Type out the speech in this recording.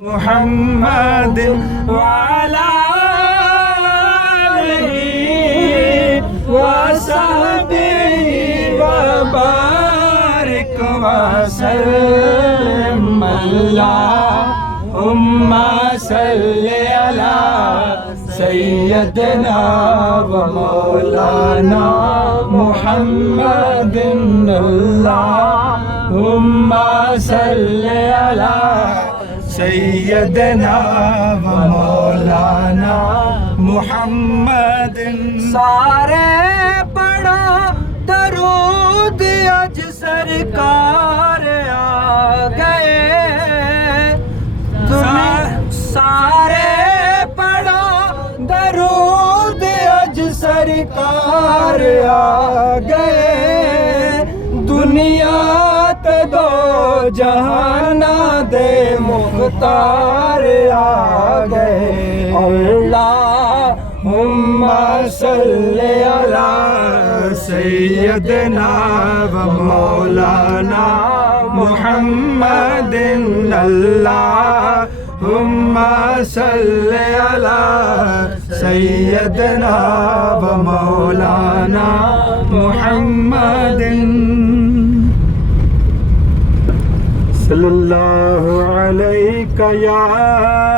محمد وعلى آله وصحبه وبارك وسلم اللهم صل على سيدنا ومولانا محمد اللهم صل على سیدنا و مولانا محمد سارے پڑھو درود اج سرکار آ گئے سارے پڑھو درود اج سرکار آ گئے دنیا تے دو جہانا دے مختار آ گئے اللہم صلی علی سیدنا و مولانا محمد اللہم صلی علی سیدنا و مولانا محمد صلی اللہ علیہ یا